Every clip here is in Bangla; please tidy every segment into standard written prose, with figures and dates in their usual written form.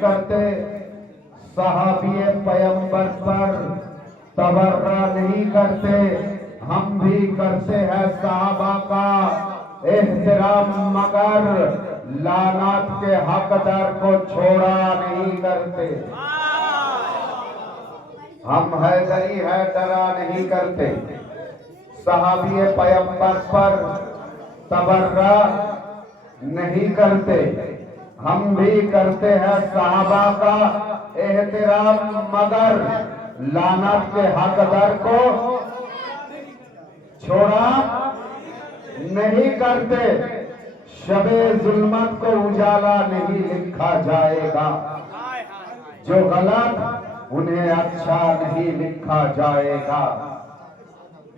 करते, सहाबी पैगंबर पर तबर्रा नहीं करते, हम भी करते हैं सहाबा का एहतराम, मगर लानत के हकदार को छोड़ा नहीं करते। हम हैदरी है डरा नहीं करते, सहाबी पैगंबर पर तबर्रा नहीं करते, हम भी करते हैं सहाबा का एहतराम, मगर लानत के हकदार को छोड़ा नहीं करते। शबे जुल्मत को उजाला नहीं लिखा जाएगा, जो गलत उन्हें अच्छा नहीं लिखा जाएगा।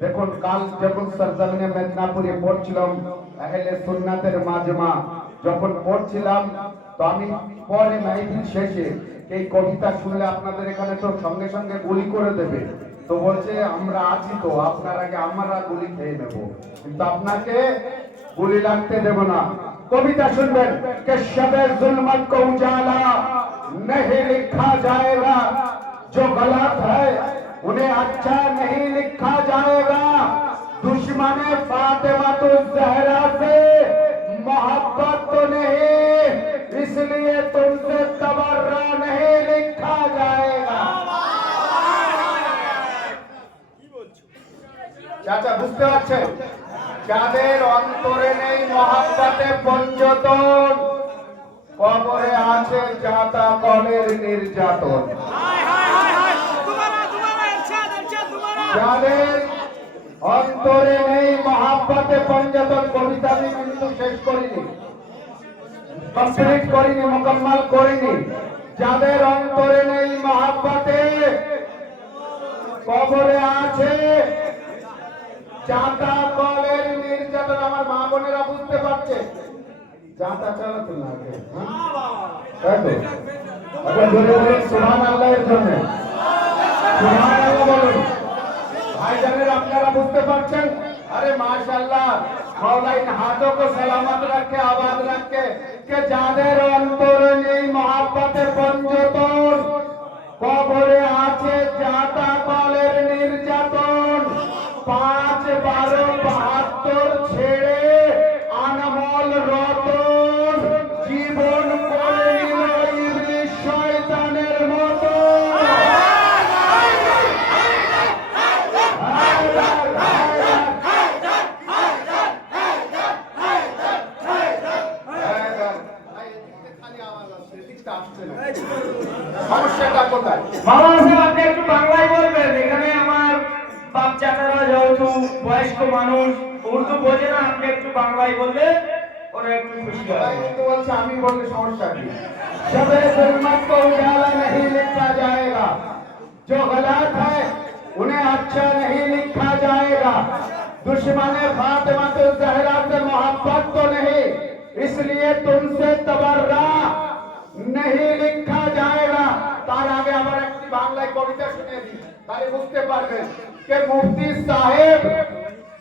দেখুন, কাল যখন সরজমিনে মেদিনীপুরে পড়ছিলাম আহলে সুন্নাতের মাজমা যখন পড়ছিলাম, তো আমি পরে মাহফিল শেষে এই কবিতা শুনলে আপনাদের এখানে তো সঙ্গে সঙ্গে গুলি করে দেবে, তো বলছে আমরা আছি তো, আপনার আগে আমরা গুলি খেয়ে নেব, কিন্তু আপনাকে গুলি লাগতে দেব না। কবিতা শুনবেন, কে শবে जुल्मत को उजाला नहीं लिखा जाएगा, जो गलत है उन्हें अच्छा नहीं लिखा जाएगा। दुश्मन फातिमा तो ज़हरा से मोहब्बत तो नहीं, इसलिए तुमसे तबर्रा नहीं लिखा जाएगा। चाचा বুঝতে পারছেন, যাদের অন্তরে নেই মহাব্বতে পঞ্চতন, কবরে আছে জাতা কলের নির্যাতন। যাদের অন্তরে নেই মহাব্বতে পঞ্চতন, কবিতা আমি কিন্তু শেষ করিনি, কমপ্লিট করিনি, মোকাম্মল করিনি। যাদের অন্তরে নেই মহাব্বতে কবরে আছে জাতা কলের নির্যাতন। আমার মা বোনেরা বুঝতে পারছে, জাতা চালাতো না আগে, তাই তো? এখন জোরে বলুন সুবহানাল্লাহের জন্য, সুবহানাল্লাহ বলুন। भाईजान আপনারা বুঝতে পারছেন? अरे माशाल्लाह, मौला इन हाथों को सलामत रखे, आबाद रखे, कि যাদের অন্তরে নেই মহাব্বতে পঞ্চতন, কবরে আছে জাতা কলের নির্যাতন। 5, 12, 72 ছেড়ে আনমল রতন জীবন করে নিল ইবলিস শয়তানের মতো। সমস্যাটা কোথায়? মামা সাহেব, আপনি একটু বাংলায় বলবেন, এখানে আমার বাপ চাচারা যেহেতু বয়স্ক মানুষ উর্দু বোঝে না, আপনি একটু বাংলায় বললে ওরা একটু খুশি হয়। আমি বললে সমস্যা কি? शबे जुल्मत को उजाला नहीं लिखा जाएगा, जो गलत है उन्हें अच्छा नहीं लिखा जाएगा। दुश्मन फातिमा तो ज़हरा से मोहब्बत तो नहीं, इसलिए तुमसे तबर्रा नहीं लिखा जाएगा। तार आगे आবার একটি বাংলায় কবিতা শুনিয়ে দিই, তাহলে বুঝতে পারবেন যে মুফতি সাহেব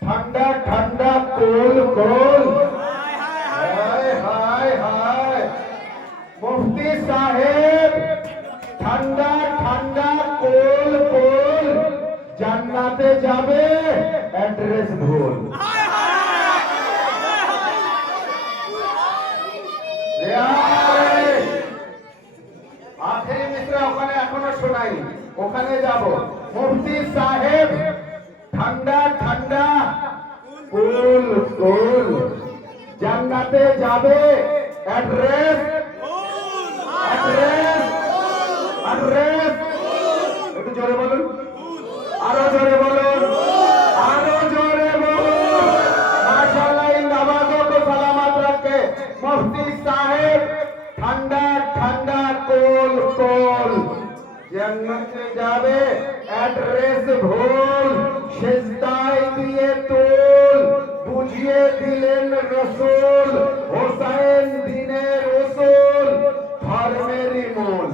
ঠান্ডা ঠান্ডা কোল কোল, হায় হায় হায়, মুফতি সাহেব ঠান্ডা ঠান্ডা কোল কোল, জান্নাতে যাবে অ্যাড্রেস ভুল। আখেরি মিত্রা ওখানে এখনো শোনাই, ওখানে যাব। মুফতি সাহেব ঠান্ডা ঠান্ডা কুল কুল, জান্নাতে যাবে অ্যাড্রেস অ্যাড্রেস অ্যাড্রেস। একটু জোরে বলুন, আরো জোরে বলুন, আরো জোরে বলুন। মাশাআল্লাহ, इन आवाजों को सलामत रखे। मुफ्ती साहेब ঠান্ডা ঠান্ডা কোল কোল, জান্নাতে যাবে অ্যাড্রেস ভুল। সিজদায় দিয়ে তোল, বুঝিয়ে দিলেন রাসূল, হোসেন দিনের উসুল, ধর্মেরই মূল।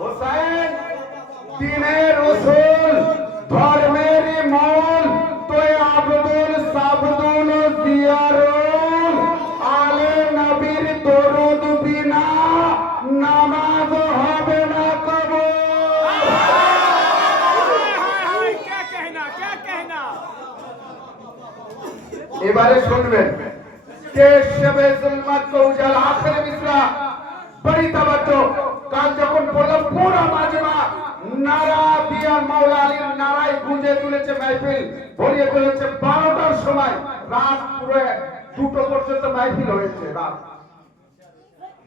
হোসেন দিনের উসুল, ধর্মেরই মূল। তো আব্দুল সাবদুল জিয়ারুল, আলে নবীর দরুদ বিনা নামাজ হবে না কবুল। এবারে শুনবেন के शबे जुल्मत को उजाला आखिरी मिसरा बड़ी तवज्जो কাল যখন বললাম পুরো মাজমা নারা দিয়া মাওলা আলীর নারায় গুঁজে তুলেছে মাহফিল ভরিয়ে তুলেছে 12টার সময় রাত পুরো 2টো পর্যন্ত মাহফিল হয়েছে রাত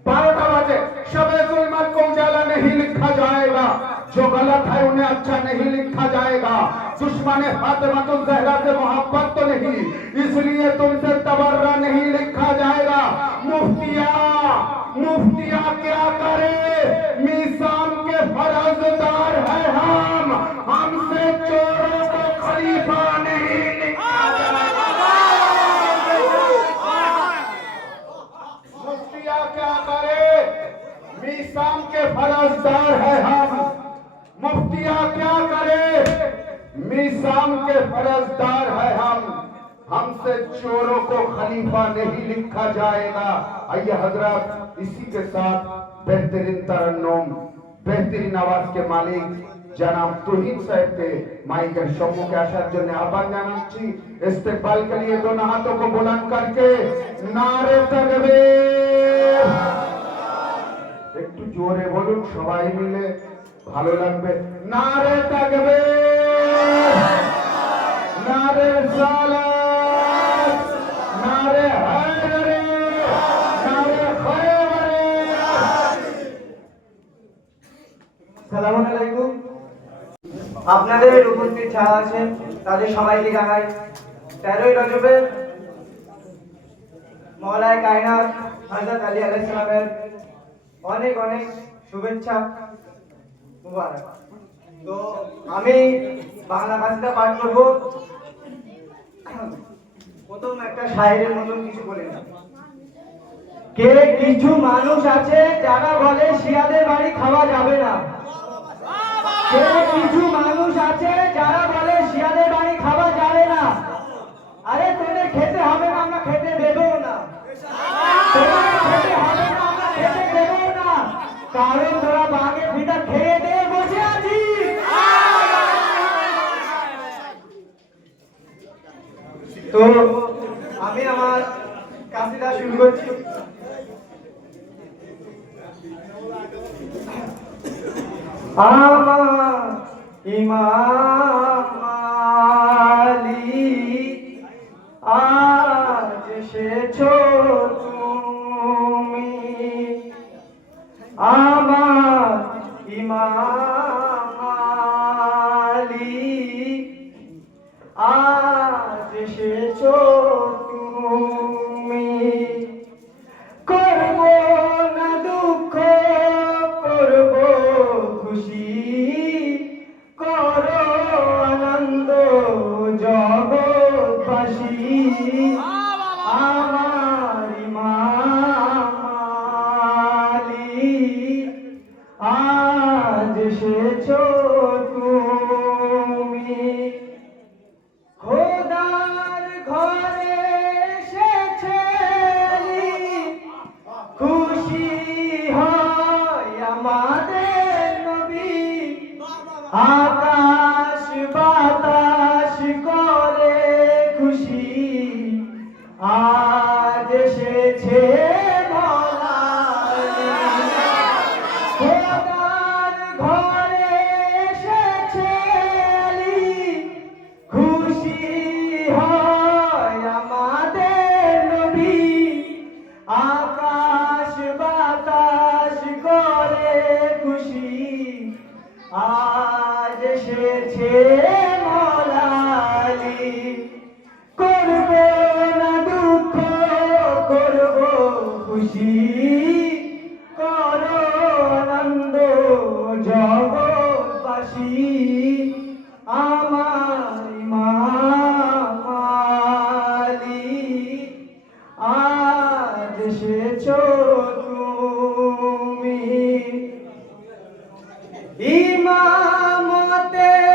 12टा बजे शबे जुल्मत को उजाला नहीं लिखा जाएगा जो गलत है उन्हें अच्छा नहीं लिखा जाएगा दुश्मन फातिमातुल ज़हरा से मोहब्बत तो नहीं इसलिए तुमसे तबर्रा नहीं लिखा जाएगा मुफ्तिया क्या करे मीसाम के फर्जदार है हम हमसे चोरों को खलीफा नहीं लिखा मुफ्तिया क्या करे मीसाम के फर्जदार है हम मुफ्तिया क्या करे मीसाम के फर्जदार है हम हमसे चोरों को खलीफा नहीं लिखा जाएगा। आइए हजरत इसी के साथ बेहतरीन तरन्नुम बेहतरीन आवाज के मालिक जनाब तौहीद साहब के माइकेर सम्मुखे आसार जन्य आह्वान जानाচ্ছি इस्तेकबाल के लिए दोनों हाथों को बुलंद करके नारे तकबीर একটু জোরে বলুন সবাই মিলে ভালো লাগবে নারে তাকবীর নারে সালাত নারে হায়দারি নারে খয়বরি সালামু আলাইকুম। আপনাদের উপস্থিত যারা আছেন তাদের সবাইকে জানাই 13ই রজবের মওলায়ে কায়নাত হযরত আলী আলাইহিস সালামের অনেক অনেক শুভেচ্ছা মুবারক। তো আমি বাংলা কাসিদা পাঠ করব। প্রথম একটা শায়েরের মতন কিছু বলে না। কে কিছু মানুষ আছে যারা বলে শিয়াদের বাড়ি খাওয়া যাবে না। কে কিছু মানুষ আছে যারা বলে শিয়াদের বাড়ি খাওয়া যাবে না। আরে তোদের খেতে হবে না, আমরা খেতে দেবও না। তোদের খেতে হবে না, আমরা খেতে দেবও না, কারণ তোরা বাঘের ভিতর খেয়ে দিয়ে বসে আছিস। তো আমি আমার কাসিদা শুরু করছি। আমার ইমাম আলী আজ এসেছো তুমি, আমার ইমাম আলী আজ এসেছো তুমি। করব না দুঃখ করব খুশি, করো আনন্দ জগৎবাসী। আমার ইমাম আলী আজ এসেছো তুমি। খোদার ঘরে এসেছে খুশি হয় আমাদের নবী, আকাশ বাতাস করে খুশি, আজ এসেছে মওলা আলী। খোদার ঘরে এসেছে আলী, খুশি হয় আমাদের নবী, আকাশ বাতাস করে খুশি, আজ এসেছে মওলা আলী। করব না দুঃখ করব খুশি, করো আনন্দ জগৎবাসী। আমার ইমাম আলী আজ এসেছো তুমি। ইমামতের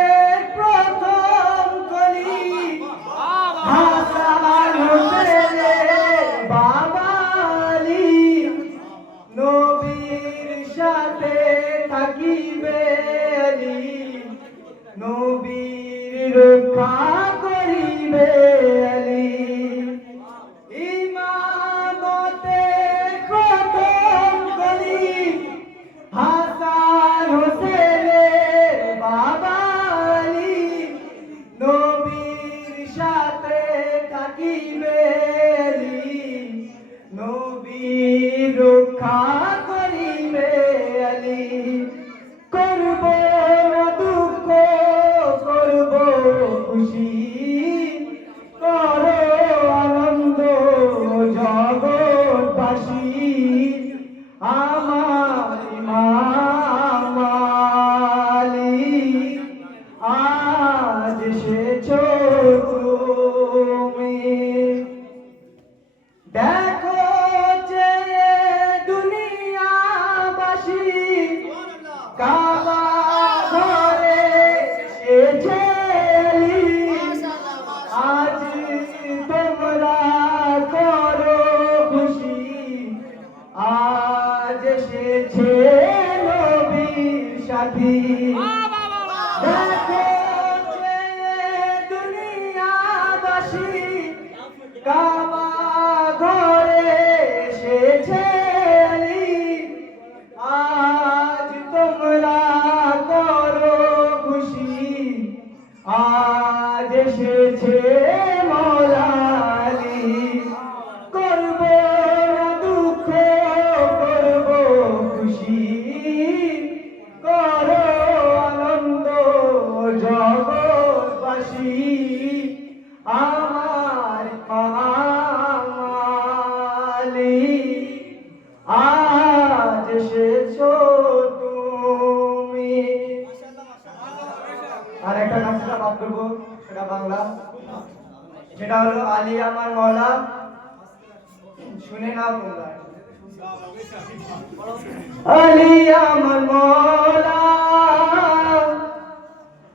প্রথম কলি হাসান হোসেনের বাবা আলী, রক্ষা করিবে আলী, করব না দুঃখ করব খুশি, করো আনন্দ জগৎবাসী, আমার ইমাম আলী আজ এসেছো তুমি। দেখো যে দুনিয়াবাসী কাবা ঘরে এসেছে আলী, আজ তোমরা করো খুশি, আজ এসেছে নবীর সাথী। দেখো যে দুনিয়াবাসী কাবা ঘরে এসেছে আলী, আজ তোমরা করো খুশি, আজ এসেছে মওলা আলী, করব না দুঃখ করব খুশি, করো আনন্দ জগৎবাসী, আমার ইমাম আলী আজ এসেছো তুমি। আর একটা নাচটা বাদ করবো, সেটা বাংলা, সেটা হলো আলী আমার মওলা। শুনে নাও তোমরা। আলী আমার মওলা,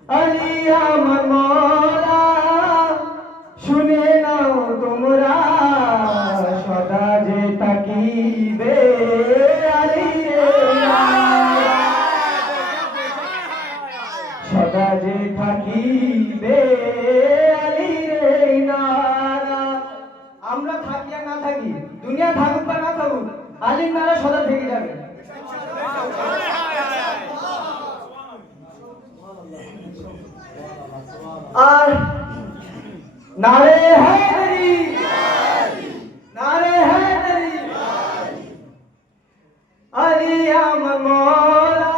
আলী আমার মওলা, শুনে নাও তোমরা, সদা যে তাকিবে আলী রে, সদা যে থাকিবে আলী রে নারা। আমরা থাকি আর না থাকি, দুনিয়া থাকুক বা না থাকুক, আলীর নারা সদা থেকে যাবে। আর নারে হায়দারি, নারে হায়দারি, আলী আমার মওলা,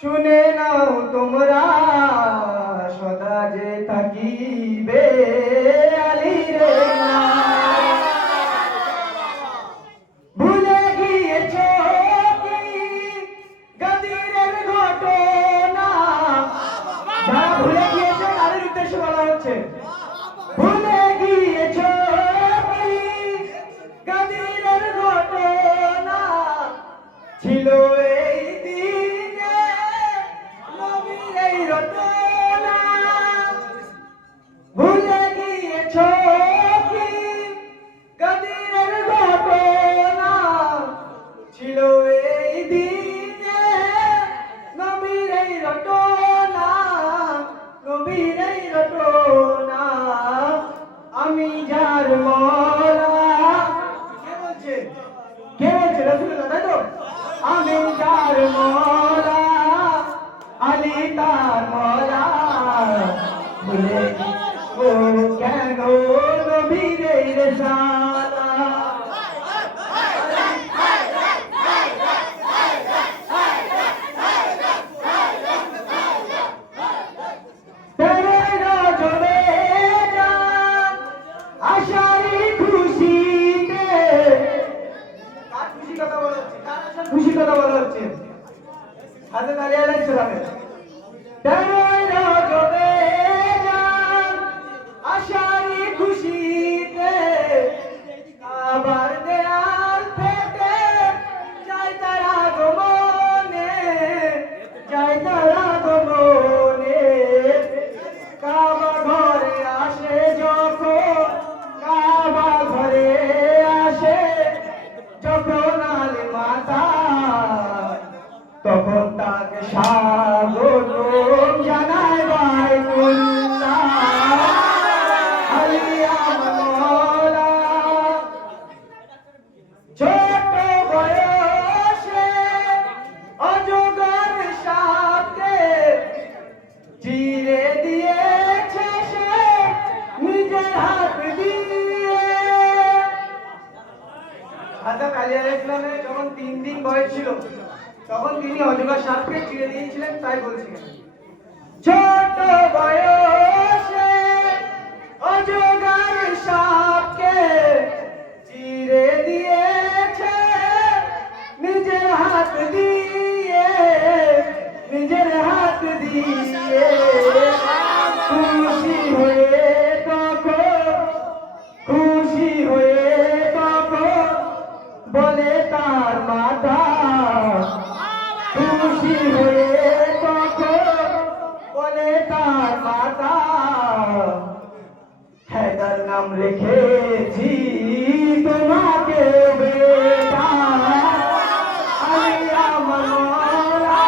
শুনে নাও তোমরা, সদা যে থাকিবে আলী রে নারা। ভুলে গিয়েছো কি গাদিরের ঘটনা, যারা ভুলে গিয়েছো তাদের উদ্দেশ্যে বলা হচ্ছে, ভুলে গিয়েছো কি গাদিরের ঘটনা, ছিল এই দিনে নবীর এই রটনা। ভুলে গিয়েছো কি গাদিরের ঘটনা, ছিল এই দিনে নবীর এই রটনা, নবীর এই রটনা। আমি যার মওলা, কে বলছে, কে বলছে, রাসূলুল্লাহ, তাই তো? আমি যার মওলা, আলী তার মওলা, ভুলে ও কেন নবীর এই রিসালা। তেরে রজবে জান আশারি খুশিতে, কার খুশি কথা বলা হচ্ছে, কার আশার খুশি কথা বলা হচ্ছে? হযরত আলী আলাইহিস সালামের। তেরে রজবে জান আশারি খুশিতে, কাবার দেয়াল ফেটে যায় তারা গমনে, যায় তারা গমনে। কাবা ঘরে আসে যখন, কাবা ঘরে আসে যখন আলী মাতা, তখন তাকে স্বাগতম জানায় বাইতুল্লাহ। আলী আমার মওলা, ছোট বয়সে অজগর সাপকে চিরে দিয়েছে সে নিজের হাত দিয়ে। হযরত আলী আলাইহিস সালামের যখন 3 দিন বয়স ছিল তখন তিনি অজগর সাপকে চিড়ে দিয়েছিলেন, তাই বলছিলেন। ছোট বয়সে অজগর সাপকে চিড়ে দিয়েছে নিজের হাত দিয়ে, নিজের হাত দিয়ে। খুশি হয়ে তখন, খুশি হয়ে তখন বলে তার মাতা, খুশি হয়ে তখন বলে তার মাতা, हैदर नाम রেখেছি তোমাকে বেটা, আলী আমার মৌলা।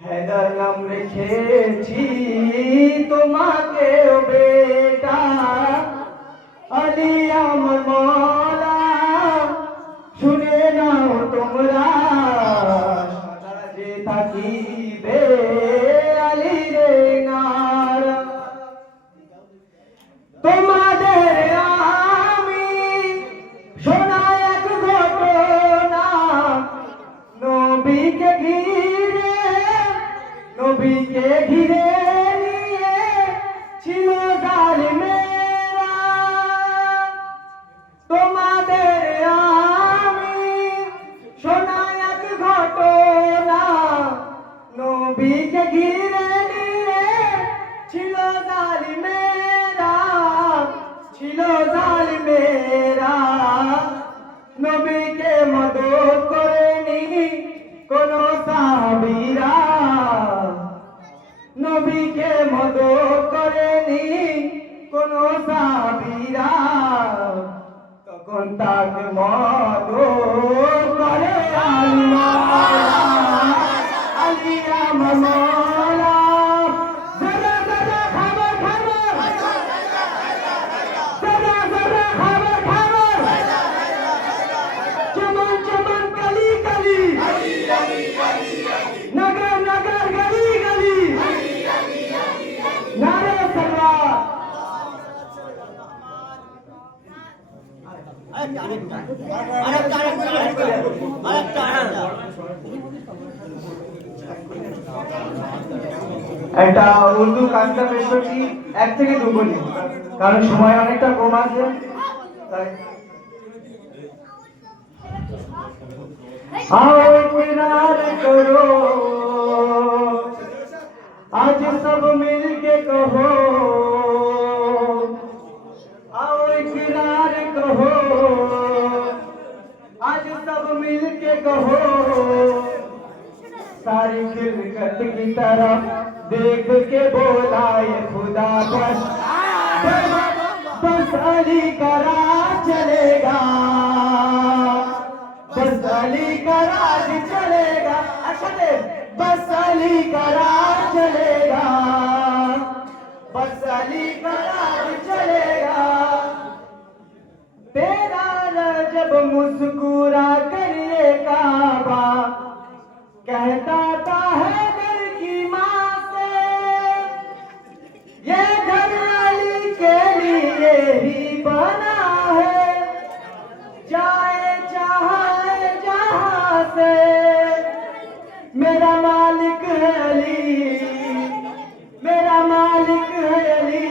हैदर नाम রেখেছি তোমাকে বেটা, আলী আমার মৌলা। শুনে নাও তোমরা যে থাকিবে আলী রে নারা। তোমাদের আমি শোনা এক ঘটনা, নবীকে ঘিরে, নবীকে ঘিরে নিয়ে ছিল জালিমেরা। তোমাদের আমি শোনা এক ঘটনা, নবীকে ঘিরে নিয়ে ছিল জালিমেরা, ছিল জালিমেরা। নবীকে মদদ করেনি কোন সাহাবীরা, নবীকে মদদ করেনি কোন সাহাবীরা। তখন তাকে মদদ করে আল্লাহ, আলী আমার মৌলা। জরা জরা খবর খবর, জরা জরা খবর খবর, চমন চমন কলি কলি, নগর নগর গলি গলি, নারে সরওয়ার। একটা উর্দু কবিতা পেশ করছি, 1 থেকে 2 বলি, কারণ সময় অনেকটা কম আছে তাই। आओ इकरार करो, आज सब मिल के कहो, आओ इकरार कहो, आज सब मिल के कहो। सारी खिलकत की तरफ देख के बोला ये खुदा बस, बस अली का राज चलेगा, बस अली का राज चलेगा। अच्छा दे, बस अली का राज चलेगा, बस अली का राज चलेगा। तेरा जब मुस्कुरा कर ये काबा कहता था है घर की माँ से, ये घर अली के लिए ही बना है, जाए चाहे जहाँ से। मेरा मालिक है अली, मेरा मालिक है अली,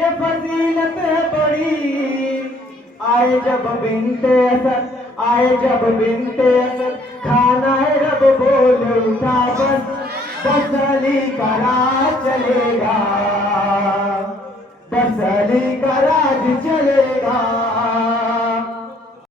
ये फजीलत है बड़ी। आए जब बिनते असद, आए जब बिनते असद, खाना है रब बोल उठा बस, बस अली का राज चलेगा, बस अली का राज